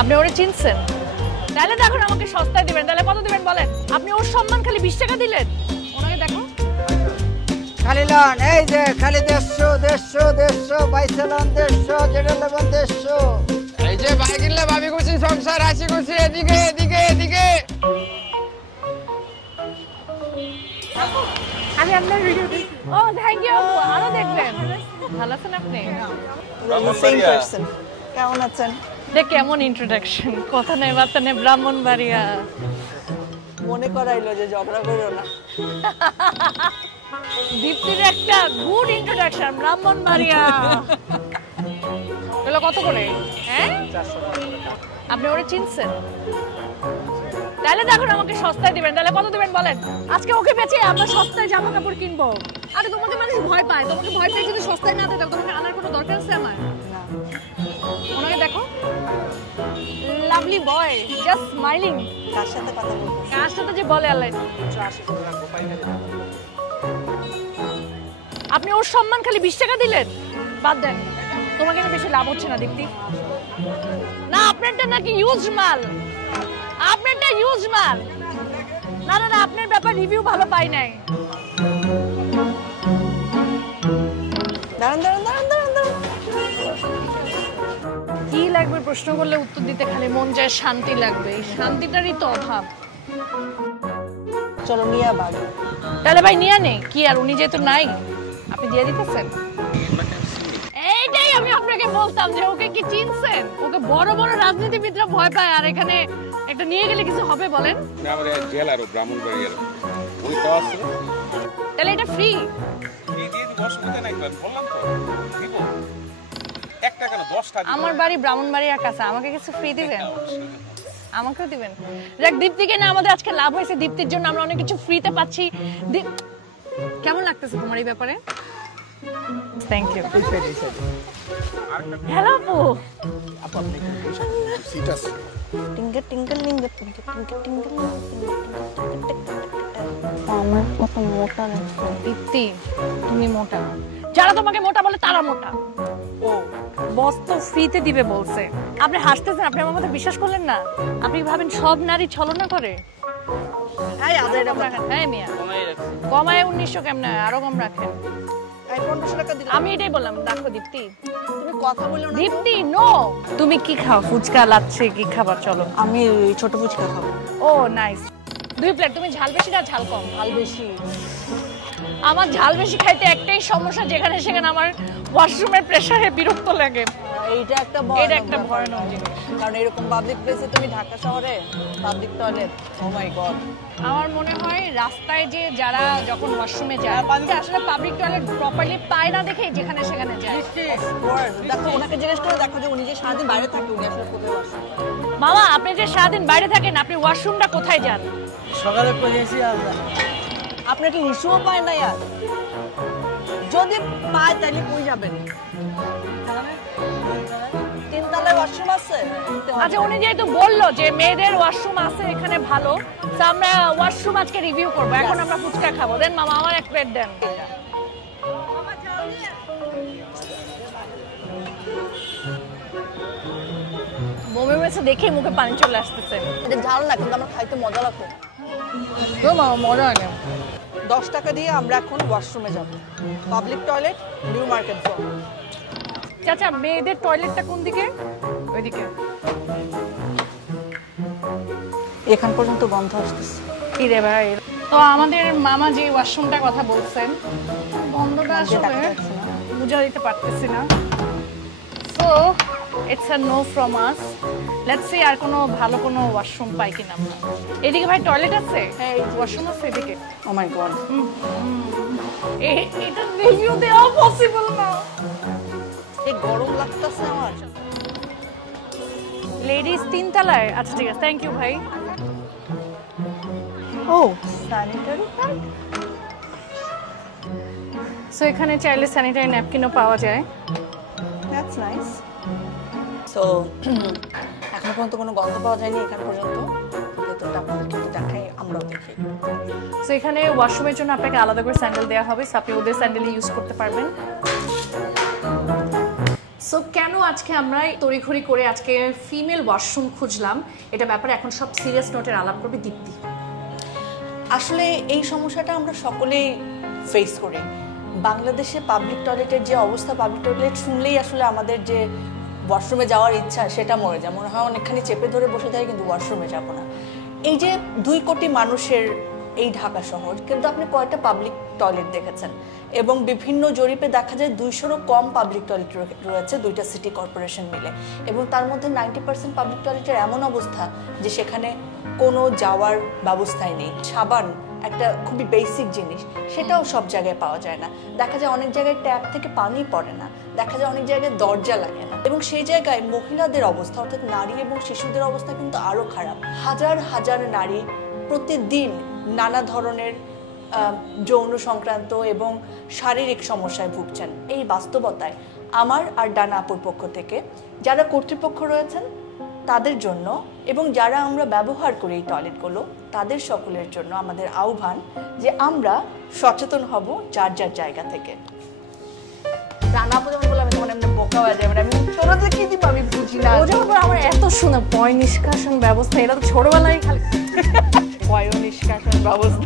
আপনি ওরে চিনছেন? তাহলে দেখুন আমাকে সস্তায় দিবেন। তাহলে কত দিবেন বলেন? আপনি ওর সম্মান খালি 20 টাকা দিলেন। ওনাকে দেখো। খালি লন এই যে খালি 150 বাইসালন 150 যেটা নেবেন 150। এই যে ভাই কিনলে ভাবি খুশি সংসার হাসি খুশি এদিকে এদিকে এদিকে। আমি আপনার ভিডিও দেখি। ও থ্যাংক ইউ আপু, আরো দেখবেন। ভালো আছেন আপনি? Same person. কেমন আছেন? দেখ কেমন ইন্ট্রোডাকশন, কথা নেই বার্তা নেই, ব্রাহ্মণবাড়িয়া। মনে করাইলো যে ঝগড়া করো না। দীপ্তির একটা গুড ইন্ট্রোডাকশন, ব্রাহ্মণবাড়িয়া। এগুলো কত করে? হ্যাঁ 400 টাকা। আপনি ওরে চিনছেন? তাহলে দেখুন আমাকে সস্তায় দিবেন। তাহলে কত দিবেন বলেন? আজকে ওকে বেচে আমরা সস্তায় জামা কাপড় কিনবো। আরে তোমাকে মানুষ ভয় পায়, তোমাকে ভয় পেয়ে যদি সস্তায় না দেয় তাহলে তোমাকে আনার কোনো দরকার আছে আমার? না। ওনাকে দেখো, লাভলি বয়, জাস্ট স্মাইলিং। কার সাথে কথা বলবো? কার সাথে যে বলে আল্লাহ। আপনি ওর সম্মান খালি 20 টাকা দিলেন। বাদ দেন, তোমাকে না বেশি লাভ হচ্ছে না দীপ্তি। না আপনারটা নাকি ইউজ মাল, আপনারটা ইউজ মাল। না না না, আপনার ব্যাপার রিভিউ ভালো পাই নাই। দাঁড়ান দাঁড়ান দাঁড়ান দাঁড়ান দাঁড়ান। কি লাগবে প্রশ্ন করলে উত্তর দিতে খালি মন যায়, শান্তি লাগবে। এই শান্তিটারই তো অভাব। চলো নিয়ে বাগ। তাহলে ভাই নিয়ে নেই কি, আর উনি যেহেতু নাই আপনি দিয়ে দিতেছেন। এইটাই আমি আপনাকে বলতাম যে ওকে কি চিনছেন? ওকে বড় বড় রাজনীতিবিদরা ভয় পায়, আর এখানে একটা নিয়ে গেলে কিছু হবে বলেন? আমাদের জেলারও ব্রাহ্মণবাড়িয়ার ওই তো আছে। তাহলে এটা ফ্রি ফ্রি দিয়ে দিব, অসুবিধা নাই, বললাম তো দিব। 1 টাকা না 10 টাকা। আমার বাড়ি ব্রাহ্মণবাড়িয়ার কাছে, আমাকে কিছু ফ্রি দিবেন? আমাকেও দিবেন। দেখ দীপ্তিকে না আমাদের আজকে লাভ হয়েছে, দীপ্তির জন্য আমরা অনেক কিছু ফ্রিতে পাচ্ছি। কেমন লাগতেছে তোমার এই ব্যাপারে? Thank you. হ্যালো আপু। টিঙ্গা টিঙ্গা লিঙ্গা টিঙ্গা টিঙ্গা টিঙ্গা। আমার কত মোটা লাগছে। দীপ্তি তুমি মোটা, যারা তোমাকে মোটা বলে তারা মোটা। ও বস তো ফ্রিতে দিবে বলছে। আপনি হাসতেছেন, আপনি আমার কথা বিশ্বাস করলেন না? আপনি ভাবেন সব নারী ছলনা করে? এই আদায় টাকা। হ্যাঁ মিয়া, কমায় 1900 কেমনে, আরো কম রাখেন। এই 1500 টাকা দিলাম। আমি এটাই বললাম। দেখো দীপ্তি, তুমি কথা বলো না। দীপ্তি নো। তুমি কি খাও? ফুচকা, লাচ্ছি, কি খাবার? চলো। আমি ছোট ফুচকা খাবো। ও নাইস, 2 প্লেট। তুমি ঝাল বেশি না ঝাল কম? ঝাল বেশি। আমার ঝাল বেশি খাইতে একটাই সমস্যা, যেখানে সেখানে আমার ওয়াশরুমের প্রেসারে বিরক্ত লাগে। এইটা একটা এটা একটা ভয়ানক জিনিস। কারণ এরকম পাবলিক প্লেসে তুমি ঢাকা শহরে পাবলিক টয়লেট, ও মাই গড। আমার মনে হয় রাস্তায় যে যারা যখন ওয়াশরুমে যায় আসলে পাবলিক টয়লেট প্রপারলি পায় না দেখে যেখানে সেখানে যায়। দেখো ওনাকে জিজ্ঞেস করে দেখো যে উনি যে সারাদিন বাইরে থাকে উনি আসলে কোথায় ওয়াশরুম। মামা আপনি যে সারাদিন বাইরে থাকেন, আপনি ওয়াশরুমটা কোথায় যান? সকালে পেয়েছি আমরা। আপনি কি হুশুও পায় না আর? যদি পায় তাহলে কই যাবেন? তিনতলায় ওয়াশরুম আছে। আচ্ছা উনি যেহেতু বললো যে মেয়েদের ওয়াশরুম আছে এখানে ভালো, তো আমরা ওয়াশরুম আজকে রিভিউ করবো। এখন আমরা ফুচকা খাবো। দেন মামা আমার এক প্লেট দেন। বমি হয়েছে দেখে মুখে পানি চলে আসতেছে। এটা ঝাল না কিন্তু আমার খাইতে মজা লাগতো। মামা মজা হয় না। 10 টাকা দিয়ে আমরা এখন ওয়াশরুমে যাব। Public toilet, new market zone. চাচা মেয়েদের টয়লেটটা কোন দিকে? ওইদিকে। এখান পর্যন্ত গন্ধ আসতেছে। কি রে ভাই, তো আমাদের মামা যে ওয়াশরুমটার কথা বলছেন, গন্ধটা আসলে বুঝা দিতে পারতেছি না। So it's a no from us. Let's see আর কোনো ভালো কোনো ওয়াশরুম পাই কিনা আমরা। এদিকে ভাই টয়লেট আছে? হ্যাঁ ওয়াশরুম আছে এদিকে। ও মাই গড, এটা রিভিউ দেওয়া পসিবল না। এই গরম লাগতেছে আমার। লেডিস 3 তলায়? আচ্ছা ঠিক আছে, থ্যাংক ইউ ভাই। ও স্যানিটারি প্যাড। সো এখানে চাইলে স্যানিটারি ন্যাপকিনও পাওয়া যায়। That's nice. সো এখন পর্যন্ত কোনো গন্ধ পাওয়া যায়নি এখান পর্যন্ত। ভেতরটা আপনাদেরকে একটু দেখাই, আমরাও দেখি। সো এখানে ওয়াশরুমের জন্য আপনাকে আলাদা করে স্যান্ডেল দেওয়া হবে, আপনি ওদের স্যান্ডেল ইউজ করতে পারবেন। সো কেন আজকে আমরা তড়িঘড়ি করে আজকে ফিমেল ওয়াশরুম খুঁজলাম, এটা ব্যাপারে এখন সব সিরিয়াস নোটের আলাপ করবে দীপ্তি। আসলে এই সমস্যাটা আমরা সকলেই ফেস করি। বাংলাদেশে পাবলিক টয়লেটের যে অবস্থা, পাবলিক টয়লেট শুনলেই আসলে আমাদের যে ওয়াশরুমে যাওয়ার ইচ্ছা সেটা মরে যায়, মনে হয় অনেকখানি চেপে ধরে বসে থাকে কিন্তু ওয়াশরুমে যাব না। এই যে 2 কোটি মানুষের এই ঢাকা শহর, কিন্তু আপনি কয়টা পাবলিক টয়লেট দেখেছেন? এবং বিভিন্ন জরিপে দেখা যায় 200-রও কম পাবলিক টয়লেট রয়েছে 2টা সিটি কর্পোরেশন মিলে, এবং তার মধ্যে 90% পাবলিক টয়লেটের এমন অবস্থা যে সেখানে কোনো যাওয়ার ব্যবস্থাই নেই। সাবান একটা খুবই বেসিক জিনিস, সেটাও সব জায়গায় পাওয়া যায় না। দেখা যায় অনেক জায়গায় ট্যাপ থেকে পানি পড়ে না, দেখা যায় অনেক জায়গায় দরজা লাগে না, এবং সেই জায়গায় মহিলাদের অবস্থা অর্থাৎ নারী এবং শিশুদের অবস্থা কিন্তু আরও খারাপ। হাজার হাজার নারী প্রতিদিন নানা ধরনের যৌন সংক্রান্ত এবং শারীরিক সমস্যায় ভুগছেন। এই বাস্তবতায় আমার আর ডানা আপুর পক্ষ থেকে যারা কর্তৃপক্ষ রয়েছেন তাদের জন্য এবং যারা আমরা ব্যবহার করি এই টয়লেটগুলো তাদের সকলের জন্য আমাদের আহ্বান যে আমরা সচেতন হব যার যার জায়গা থেকে। রান্না যেমন বলে আমি তোমার এমনি বোকা হয়ে যাবে, আমি তোরা তো কি দিব আমি বুঝি না। ও যখন আমার এত শোনা পয় নিষ্কাশন ব্যবস্থা, এটা তো ছোটবেলায় খালি পয় নিষ্কাশন ব্যবস্থা